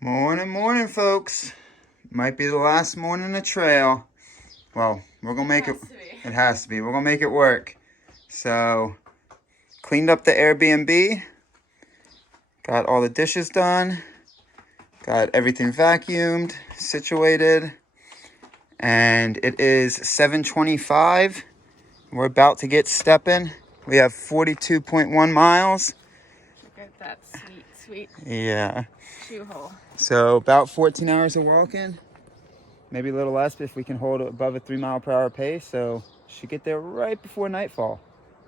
Morning, morning, folks. Might be the last morning of trail. Well, we're gonna make it. It has to be. We're gonna make it work. So, cleaned up the Airbnb. Got all the dishes done. Got everything vacuumed, situated. And it is 7:25. We're about to get stepping. We have 42.1 miles. Look at that sweet Yeah. shoe hole. So about 14 hours of walking. Maybe a little less if we can hold it above a 3-mile-per-hour pace. So should get there right before nightfall.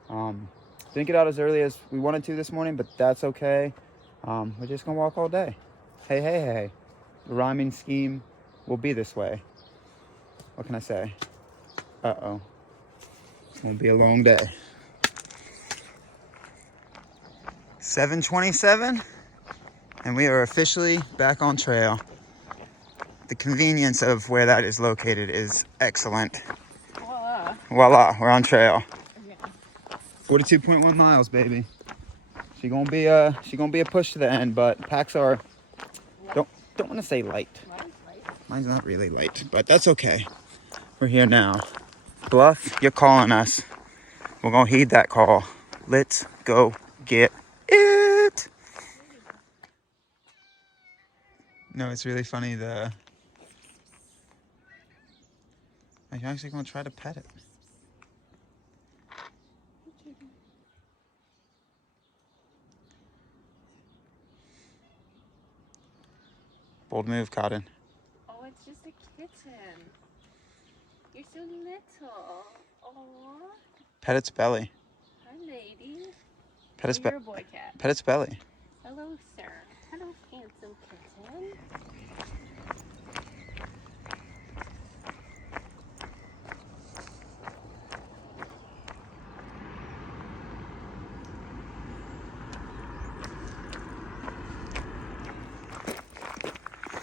Didn't get out as early as we wanted to this morning, but that's okay. We're just gonna walk all day. Hey. The rhyming scheme will be this way. What can I say? Uh-oh. It's gonna be a long day. 7:27, and we are officially back on trail. The convenience of where that is located is excellent. Voila, we're on trail. Yeah. 42.1 miles, baby. She gonna be a push to the end, but packs are don't want to say light. Mine's not really light, but that's okay. We're here now. Bluff, you're calling us. We're gonna heed that call. Let's go get it. No, it's really funny. I'm actually gonna try to pet it. Bold move, Cotton. Oh, it's just a kitten. You're so little. Aww. Pet its belly. Hi, lady. Pet its You're a boy cat. Pet its belly. Hello, sir. Hello, handsome kitten.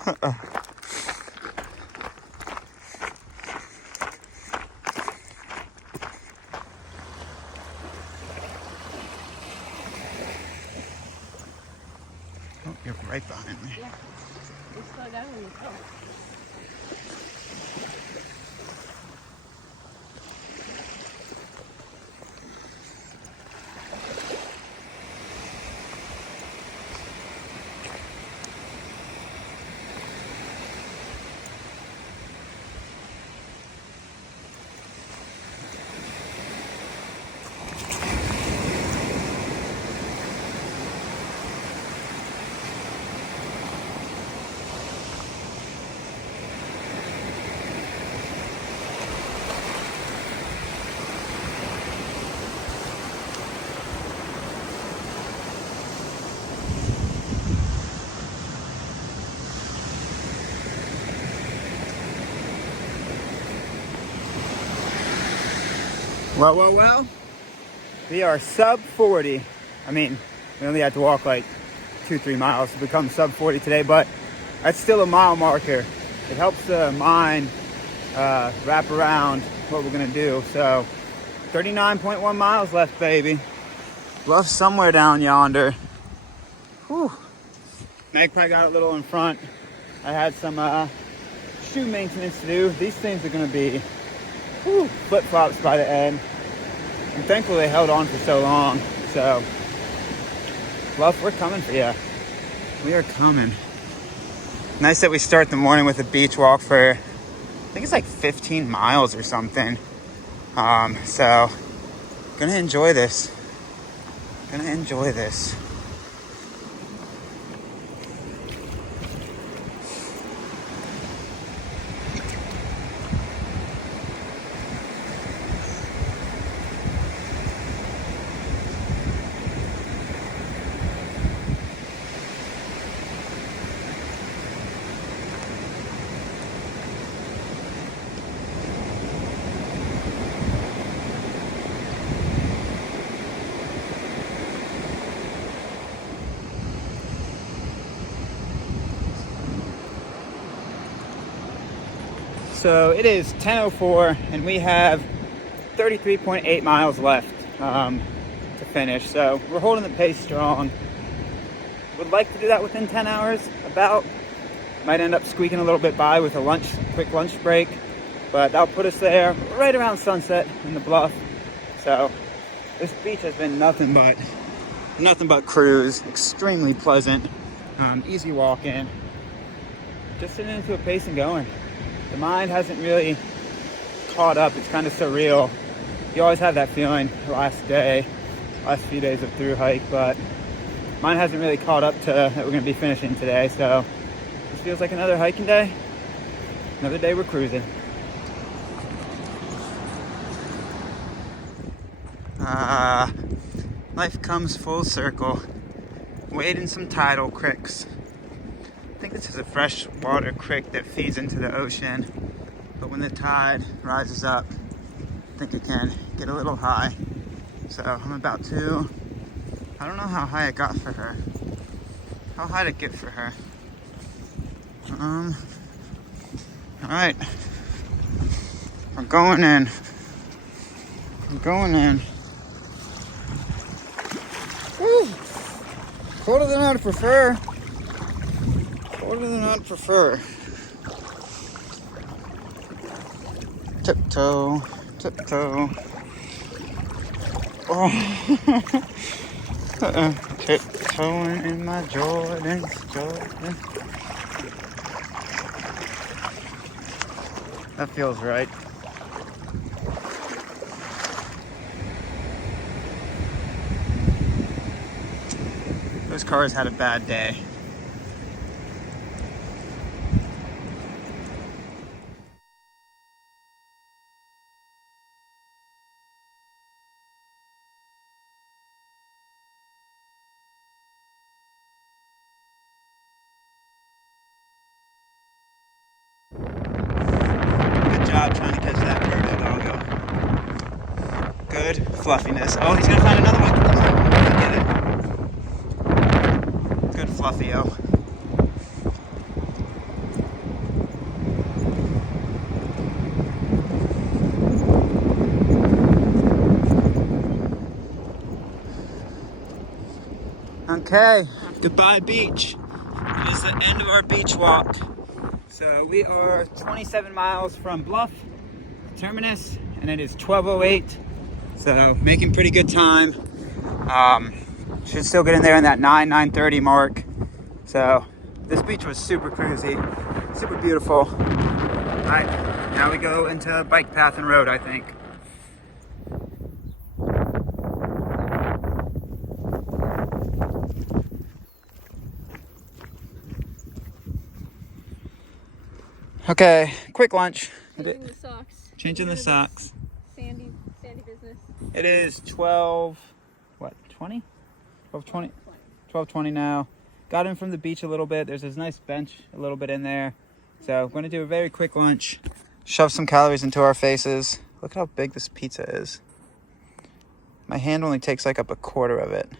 Oh, you're right behind me. Yeah. You slow down when you go. Well. We are sub 40. I mean, we only had to walk like 2-3 miles to become sub 40 today, but that's still a mile marker. It helps the mind wrap around what we're gonna do. So 39.1 miles left, baby. Bluff somewhere down yonder. Whew. Magpie got a little in front. I had some shoe maintenance to do. These things are gonna be flip-flops by the end. And thankfully they held on for so long. So, Bluff, we're coming for you. We are coming. Nice that we start the morning with a beach walk for, I think it's like 15 miles or something. So, gonna enjoy this. So it is 10:04 and we have 33.8 miles left to finish. So we're holding the pace strong. Would like to do that within 10 hours, about Might end up squeaking a little bit by with a quick lunch break, but that'll put us there right around sunset in the bluff. So this beach has been nothing but cruise. Extremely pleasant, easy walking. Just sitting into a pace and going. The mind hasn't really caught up. It's kind of surreal. You always have that feeling the last few days of through hike, but mine hasn't really caught up to that we're going to be finishing today. So this feels like another hiking day. Another day we're cruising. Life comes full circle. Wade in some tidal creeks. I think this is a freshwater creek that feeds into the ocean, but when the tide rises up, I think it can get a little high. So I'm about to, I don't know how high it got for her. How high did it get for her? All right, we're going in. I'm going in. Woo! Colder than I'd prefer. Colder than I'd prefer. Tiptoe, tiptoe. Oh. Tiptoeing in my Jordans, Jordan. That feels right. Those cars had a bad day. Good job trying to catch that bird, doggo. Good fluffiness. Oh, he's gonna find another one. Get it. Good fluffio. Okay, goodbye beach. It is the end of our beach walk. So we are 27 miles from Bluff to Terminus, and it is 12:08. So making pretty good time. Should still get in there in that 9:30 mark. So this beach was super cruisy, super beautiful. All right, now we go into bike path and road, I think. Okay, quick lunch. Changing the socks. Changing the socks. Sandy business. It is 12:20? 12:20. 12:20 now. Got in from the beach a little bit. There's this nice bench a little bit in there. So we're going to do a very quick lunch. Shove some calories into our faces. Look at how big this pizza is. My hand only takes like up a quarter of it.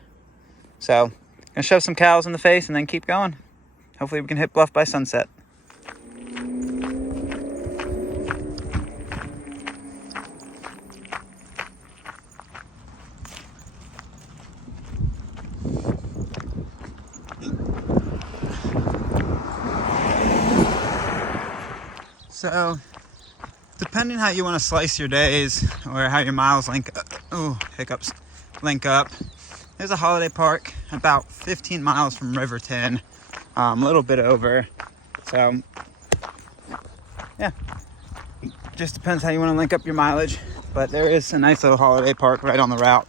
So, gonna shove some calories in the face and then keep going. Hopefully we can hit Bluff by sunset. So, depending how you want to slice your days or how your miles link up, there's a holiday park about 15 miles from Riverton, a little bit over. So, yeah, just depends how you want to link up your mileage. But there is a nice little holiday park right on the route.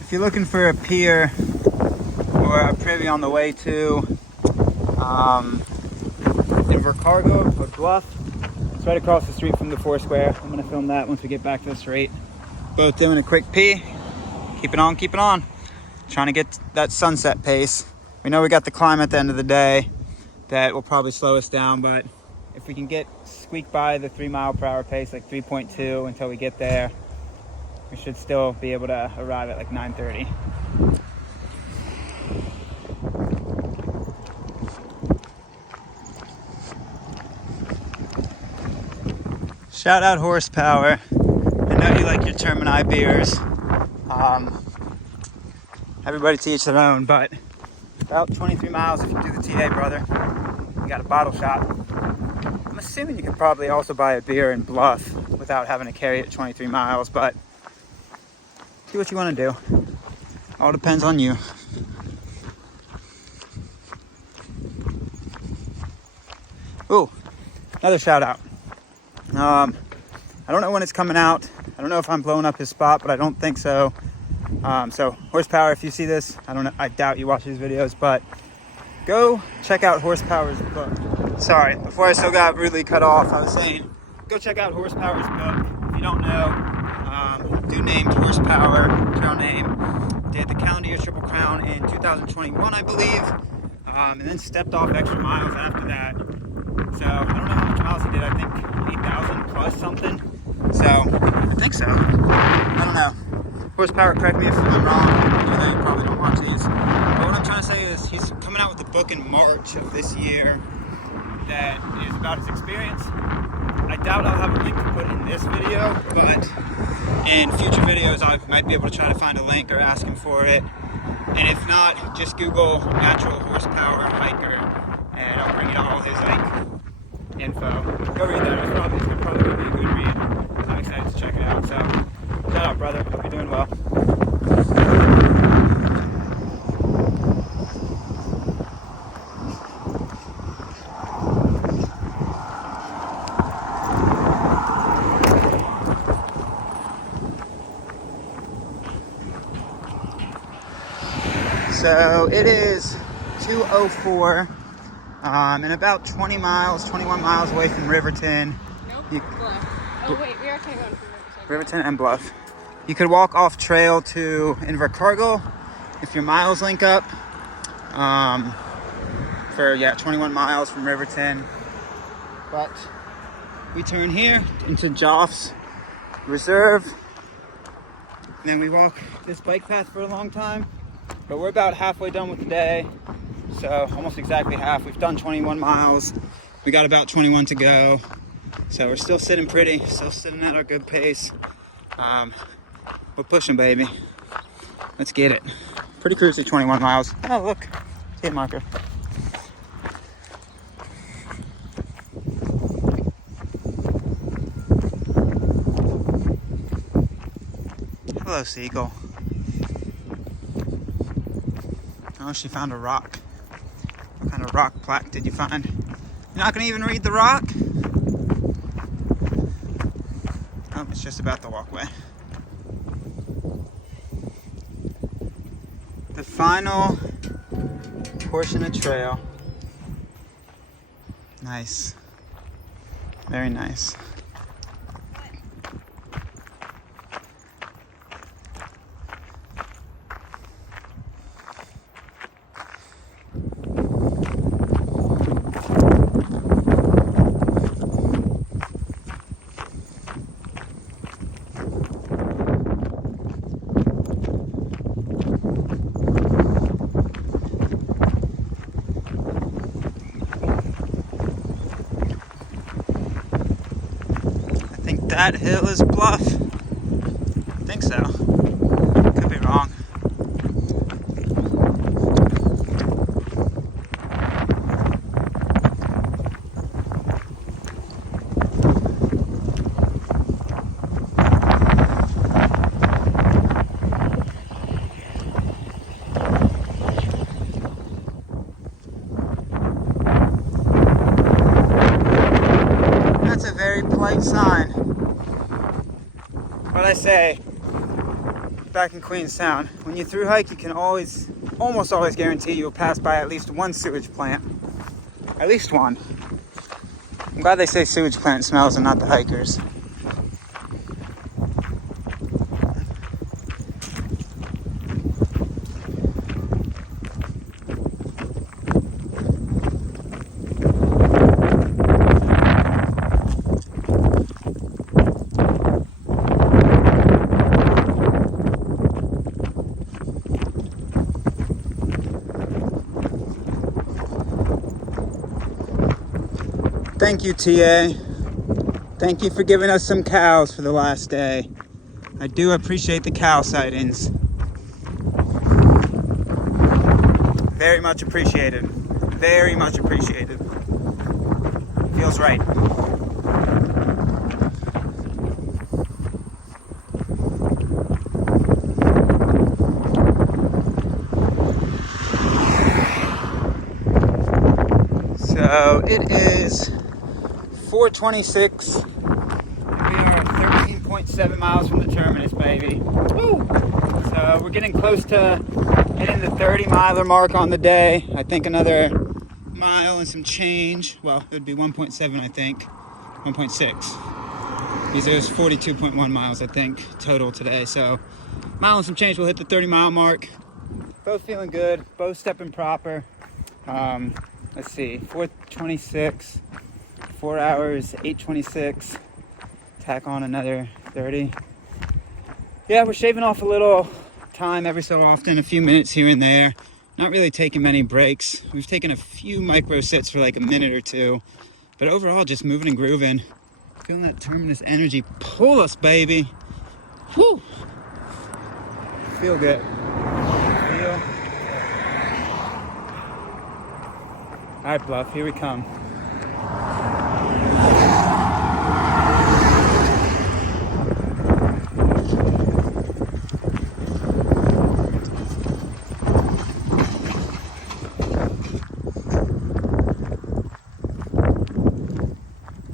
If you're looking for a pier or a privy on the way to Invercargill or Bluff, it's right across the street from the Foursquare. I'm going to film that once we get back to the street. Both doing a quick pee. Keep it on, keep it on. Trying to get that sunset pace. We know we got the climb at the end of the day, that will probably slow us down, but if we can squeak by the 3 mile per hour pace, like 3.2 until we get there, we should still be able to arrive at like 9:30. Shout out Horsepower. I know you like your termini beers. Everybody to each their own, but about 23 miles if you do the TA, brother. You got a bottle shop. I'm assuming you could probably also buy a beer in Bluff without having to carry it 23 miles, but do what you want to do. All depends on you. Ooh, another shout out. I don't know when it's coming out. I don't know if I'm blowing up his spot, but I don't think so. So Horsepower, if you see this, I doubt you watch these videos, but go check out Horsepower's book. Sorry, before I still got rudely cut off, I was saying, go check out Horsepower's book. If you don't know, dude named Horsepower, trail name, did the calendar year Triple Crown in 2021, I believe, and then stepped off extra miles after that. So I don't know how much miles he did. I think 8,000 plus something. So I think so. I don't know. Horsepower, correct me if I'm wrong. You know, you probably don't watch these. But what I'm trying to say is he's coming out with a book in March of this year that is about his experience. I doubt I'll have a link to put in this video, but in future videos I might be able to try to find a link or ask him for it. And if not, just Google natural horsepower hiker and I'll bring you all his info. Go read that. It's probably going to be a good read. I'm excited to check it out. So, shout out, brother. Hope you're doing well. So it is 2:04. And about 21 miles away from Riverton. Nope, Bluff. Oh wait, we are 21 from Riverton and Bluff. You could walk off trail to Invercargill if your miles link up. For 21 miles from Riverton. But we turn here into Joff's Reserve. And then we walk this bike path for a long time. But we're about halfway done with the day. So almost exactly half. We've done 21 miles. We got about 21 to go. So we're still sitting pretty, still sitting at our good pace. We're pushing, baby. Let's get it. Pretty cruisy, 21 miles. Oh, look, skate marker. Hello, seagull. Oh, she found a rock. What kind of rock plaque did you find? You're not gonna even read the rock? Oh, it's just about the walkway. The final portion of trail. Nice. Very nice. That hill is Bluff. I think so. Could be wrong. That's a very polite sign. What I say back in Queenstown, when you through hike, you can almost always guarantee you'll pass by at least one sewage plant. At least one. I'm glad they say sewage plant smells and not the hikers. thank you, TA. Thank you for giving us some cows for the last day. I do appreciate the cow sightings. Very much appreciated. Very much appreciated. Feels right. So it is 4:26. We are 13.7 miles from the terminus, baby. Woo! So we're getting close to hitting the 30-miler mark on the day. I think another mile and some change. Well, it would be 1.7, I think. 1.6. Because there's 42.1 miles, I think, total today. So mile and some change, we'll hit the 30-mile mark. Both feeling good. Both stepping proper. Let's see, 4:26, 4 hours, 8:26, tack on another 30. Yeah, we're shaving off a little time every so often, a few minutes here and there. Not really taking many breaks. We've taken a few micro sits for like a minute or two, but overall just moving and grooving. Feeling that terminus energy pull us, baby. Whew! Feel good. Feel. All right, Bluff, here we come.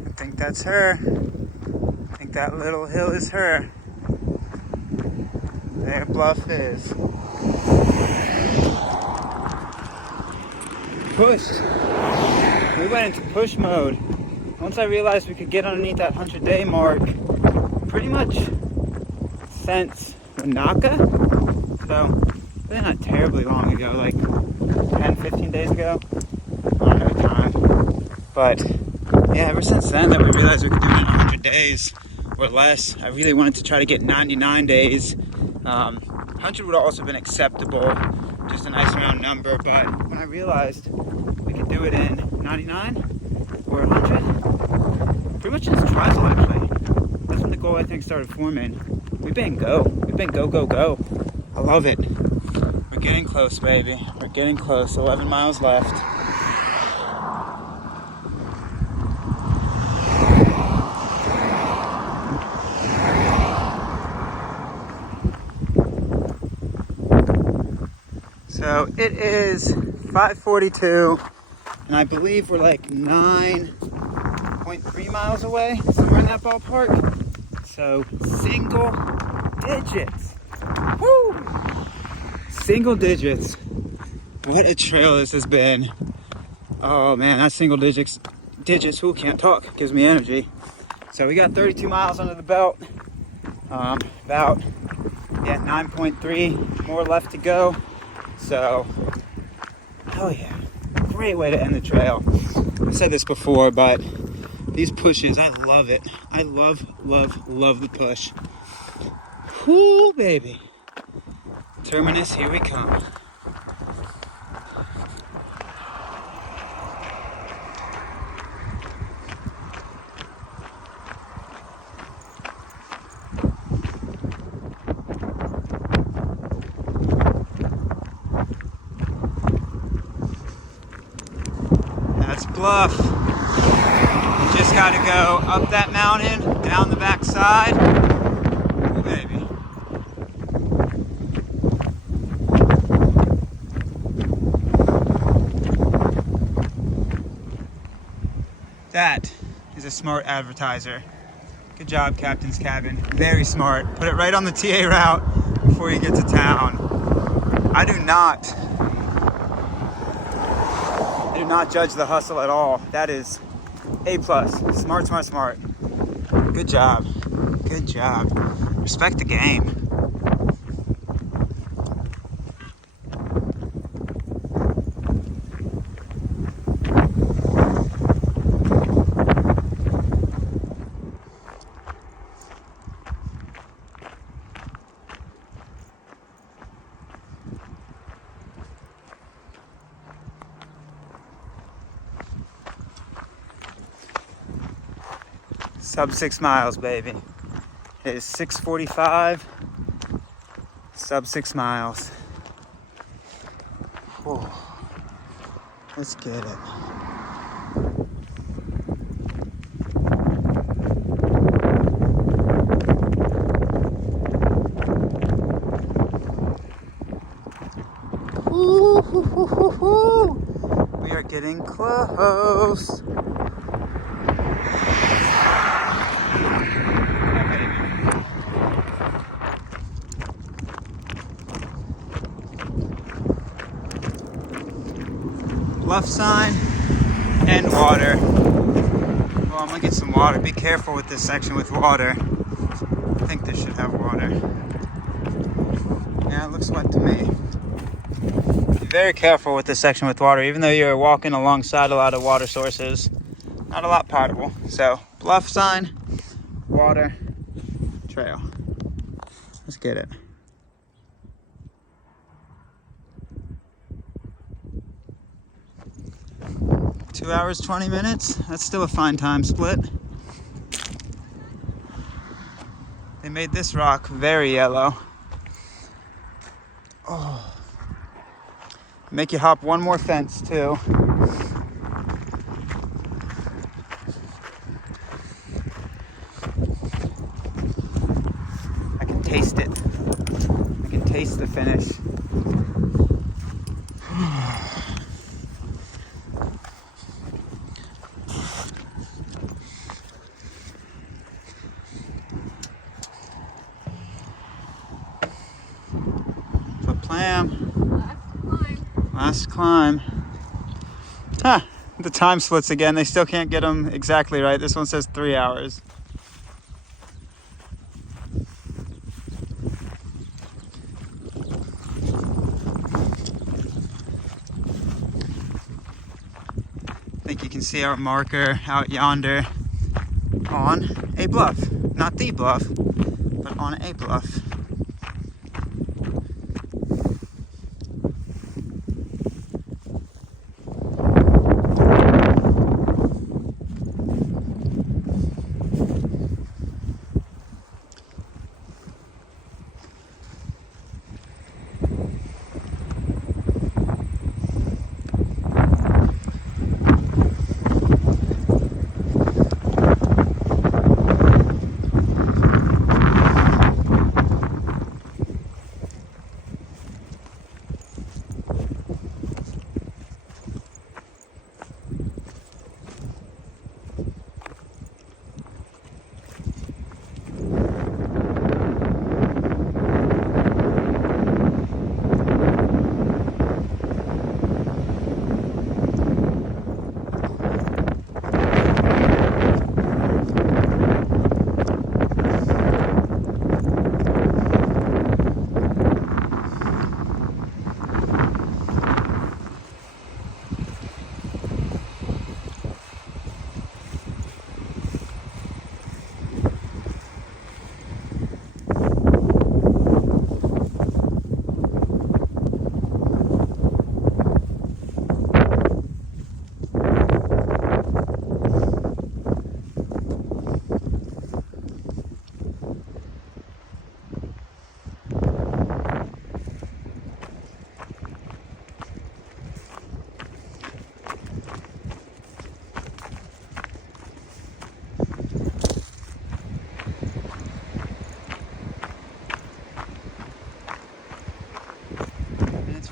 I think that's her. I think that little hill is her. There Bluff is. Pushed. We went into push mode. Once I realized we could get underneath that 100-day mark, pretty much since Wanaka. So, really not terribly long ago, like 10, 15 days ago. I don't know the time. But, yeah, ever since then that we realized we could do it in 100 days or less. I really wanted to try to get 99 days. 100 would have also been acceptable, just a nice round number. But when I realized we could do it in 99 or 100, pretty much since tribal actually. That's when the goal I think started forming. We've been go. We've been go, go, go. I love it. We're getting close, baby. We're getting close. 11 miles left. So it is 5:42, and I believe we're like 9.3 miles away, somewhere in that ballpark. So single digits. Woo! Single digits. What a trail this has been. Oh man, that single digits, who can't talk, gives me energy. So we got 32 miles under the belt. About 9.3 more left to go. So, hell yeah, great way to end the trail. I've said this before, but these pushes, I love it. I love, love, love the push. Whoo, baby. Terminus, here we come. That's Bluff. You just gotta go up that mountain, down the back side. Ooh, baby. That is a smart advertiser. Good job, Captain's Cabin. Very smart. Put it right on the TA route before you get to town. I do not judge the hustle at all. That is A+. Smart, smart, smart. Good job. Good job. Respect the game. Sub 6 miles, baby. It is 6:45. Sub 6 miles. Whew. Let's get it. Ooh, hoo, hoo, hoo, hoo. We are getting close. Bluff sign and water. Well, I'm gonna get some water. Be careful with this section with water. I think this should have water. Yeah, it looks wet to me. Be very careful with this section with water, even though you're walking alongside a lot of water sources. Not a lot potable. So, bluff sign, water, trail. Let's get it. Two hours, 20 minutes. That's still a fine time split. They made this rock very yellow. Oh. Make you hop one more fence too. I can taste it. I can taste the finish. Last climb. Huh. The time splits again. They still can't get them exactly right. This one says 3 hours. I think you can see our marker out yonder on a bluff. Not the bluff, but on a bluff.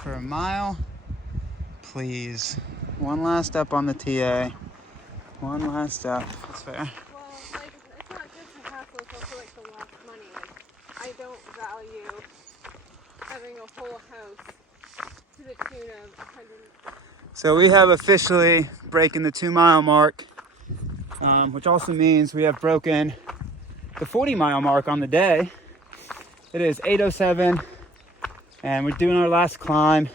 For a mile, please. One last step on the TA. One last step. That's fair. Well, like, it's not good to hassle, it's also like the lost money. Like, I don't value having a whole house to the tune of 100. So we have officially breaking the 2 mile mark, which also means we have broken the 40 mile mark on the day. It is 8:07. And we're doing our last climb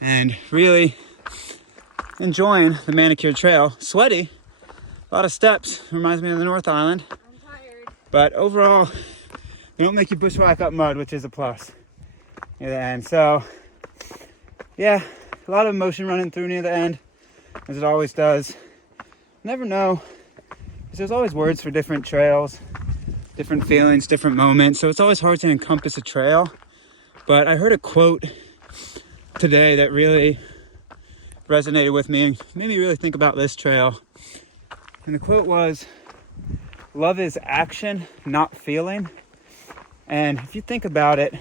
and really enjoying the manicured trail. Sweaty, a lot of steps. Reminds me of the North Island. I'm tired. But overall, they don't make you bushwhack up mud, which is a plus near the end. So, yeah, a lot of emotion running through near the end, as it always does. Never know because there's always words for different trails, different feelings, different moments. So it's always hard to encompass a trail. But I heard a quote today that really resonated with me and made me really think about this trail. And the quote was, "Love is action, not feeling." And if you think about it,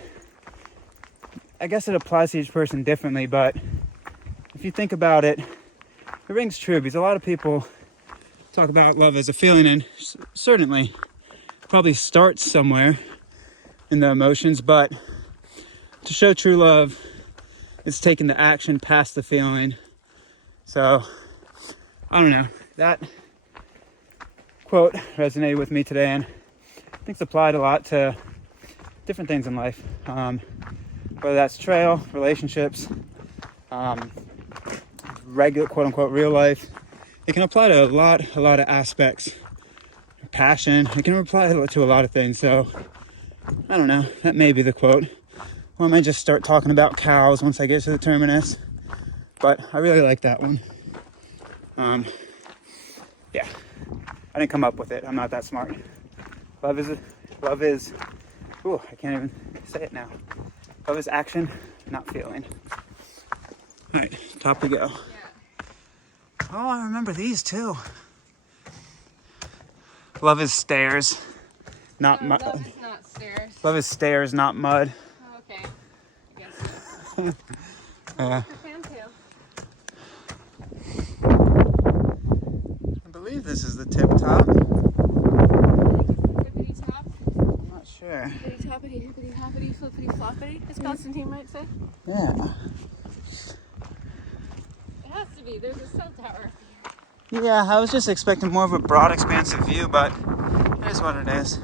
I guess it applies to each person differently, but if you think about it, it rings true, because a lot of people talk about love as a feeling, and certainly probably starts somewhere in the emotions, but to show true love, it's taking the action past the feeling. So, I don't know, that quote resonated with me today, and I think it's applied a lot to different things in life, whether that's trail, relationships, regular quote-unquote real life. It can apply to a lot of aspects. Passion, it can apply to a lot of things. So I don't know, that may be the quote, or I might just start talking about cows once I get to the terminus, but I really like that one. Yeah, I didn't come up with it, I'm not that smart. Love is ooh, I can't even say it now. Love is action, not feeling. All right, top we go. Yeah. Oh, I remember these too. Love is stairs, not mud. Love is not stairs. Love is stairs, not mud. Oh, okay. I guess so. Yeah. The fantail. I believe this is the tip top. I think it's the tippity top. I'm not sure. Tippity toppity, hippity hoppity, flippity floppity, as Constantine might say. Yeah. It has to be. There's a cell tower. Yeah, I was just expecting more of a broad, expansive view, but it is what it is.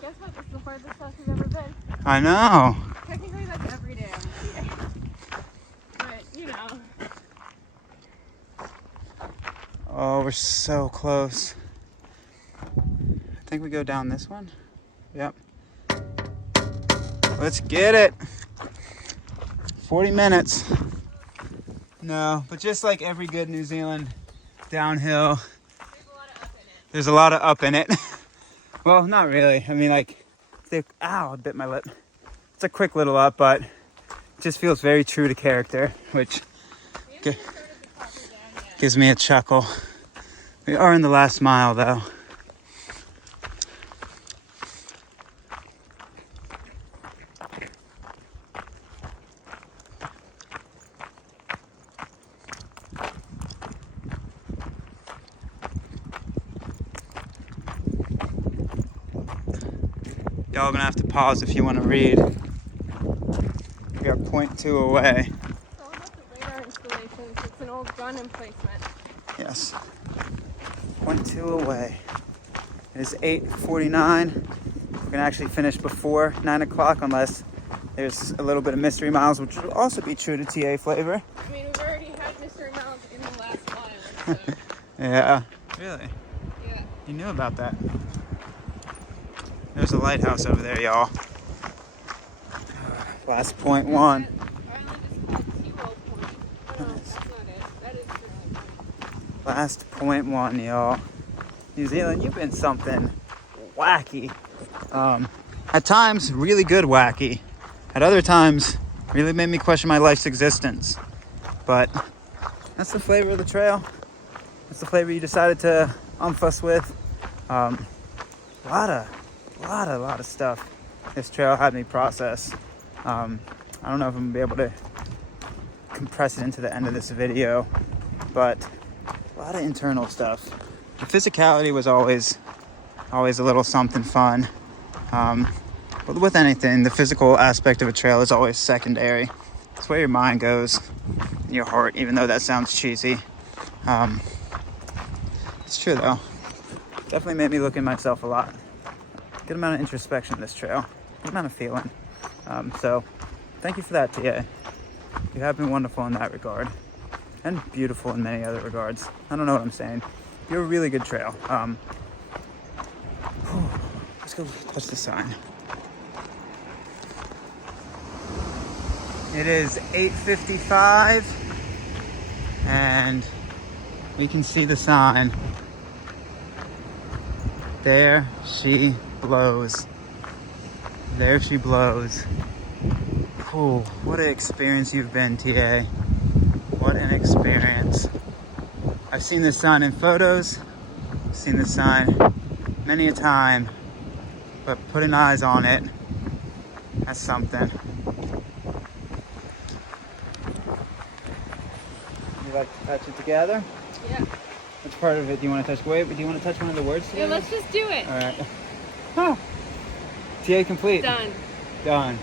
Guess what? This is the farthest south we've ever been. I know. Technically, that's every day on the PA. But, you know. Oh, we're so close. I think we go down this one. Yep. Let's get it. 40 minutes. No, but just like every good New Zealand downhill, there's a lot of up in it. Well, not really. I mean, like, ow, I bit my lip. It's a quick little up, but it just feels very true to character, which gives me a chuckle. We are in the last mile, though. Y'all gonna have to pause if you want to read. We are 0.2 away. It's all about the radar installations. It's an old gun emplacement. Yes. 0.2 away. It is 8:49. We're gonna actually finish before 9 o'clock unless there's a little bit of mystery miles, which will also be true to TA flavor. I mean, we've already had mystery miles in the last mile, so. Yeah. Really? Yeah. You knew about that. There's a lighthouse over there, y'all. Last point one. Island is called Seawall Point. Oh, no, that's not it. That is the point. Last point one, y'all. New Zealand, you've been something wacky. At times, really good wacky. At other times, really made me question my life's existence. But that's the flavor of the trail. That's the flavor you decided to fuss with. A lot of stuff this trail had me process. I don't know if I'm gonna be able to compress it into the end of this video, but a lot of internal stuff. The physicality was always a little something fun. But with anything, the physical aspect of a trail is always secondary. It's where your mind goes, and your heart, even though that sounds cheesy. It's true though. Definitely made me look at myself a lot. Good amount of introspection in this trail. Good amount of feeling. So thank you for that, TA. You have been wonderful in that regard. And beautiful in many other regards. I don't know what I'm saying. You're a really good trail. Let's go touch the sign. It is 8:55 and we can see the sign. There she blows. There she blows. Cool. What an experience you've been, TA. What an experience. I've seen this sign in photos. Seen this sign many a time. But putting eyes on it, that's something. You like to touch it together? Yeah. Which part of it do you want to touch? Wait, do you want to touch one of the words Yeah, together? let's just do it. All right. Huh. TA complete. Done. Done.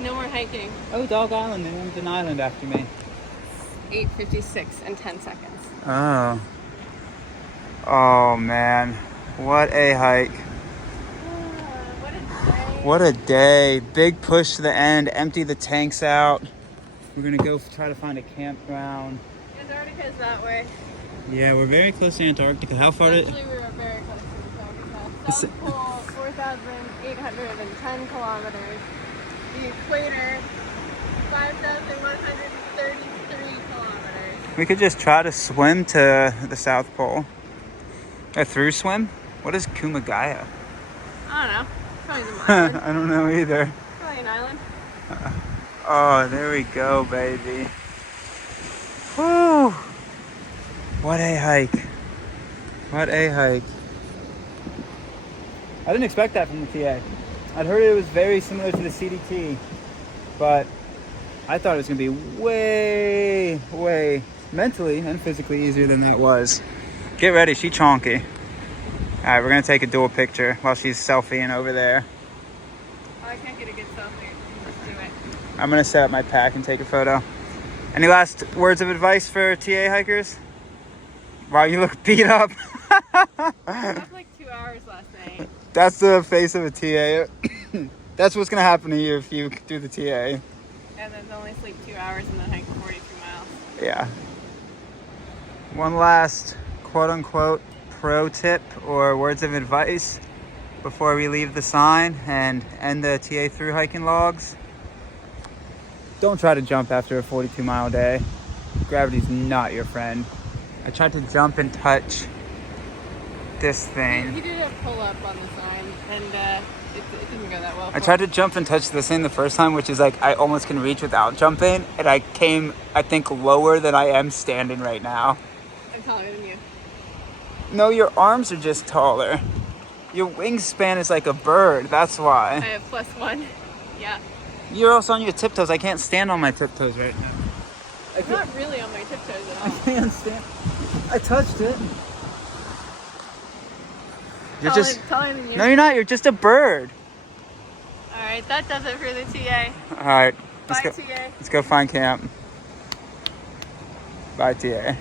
No more hiking. Oh, Dog Island. They named an island after me. 8:56 and 10 seconds. Oh. Oh, man. What a hike. What a day. What a day. Big push to the end. Empty the tanks out. We're going to go try to find a campground. Antarctica's that way. Yeah, we're very close to Antarctica. How far did... Actually, we were very close to Antarctica. South Pole, 4,810 kilometers. The equator, 5,133 kilometers. We could just try to swim to the South Pole. A through swim? What is Kumagaya? I don't know. Probably an island. I don't know either. Probably an island. Oh, there we go, baby. Whew. What a hike. What a hike. I didn't expect that from the TA. I'd heard it was very similar to the CDT, but I thought it was going to be way, way mentally and physically easier than that was. Get ready, she chonky. All right, we're going to take a dual picture while she's selfieing over there. Oh, I can't get a good selfie. Let's do it. I'm going to set up my pack and take a photo. Any last words of advice for TA hikers? Wow, you look beat up. I slept like 2 hours last night. That's the face of a TA. That's what's going to happen to you if you do the TA. And then only sleep 2 hours and then hike 42 miles. Yeah. One last quote-unquote pro tip or words of advice before we leave the sign and end the TA through hiking logs. Don't try to jump after a 42-mile day. Gravity's not your friend. I tried to jump and touch this He thing. did a pull-up on the sign, and it didn't go that well. I tried to jump and touch this thing the first time, which is like I almost can reach without jumping, and I came, I think, lower than I am standing right now. I'm taller than you. No, your arms are just taller. Your wingspan is like a bird, that's I why. have +1. Yeah. You're also on your tiptoes. I can't stand on my tiptoes right now. I'm not really on my tiptoes at all. I can't stand. I touched it. You're just... taller than you. No, you're not. You're just a bird. All right, that does it for the TA. All right. Bye, Let's go. TA. Let's go find camp. Bye, TA.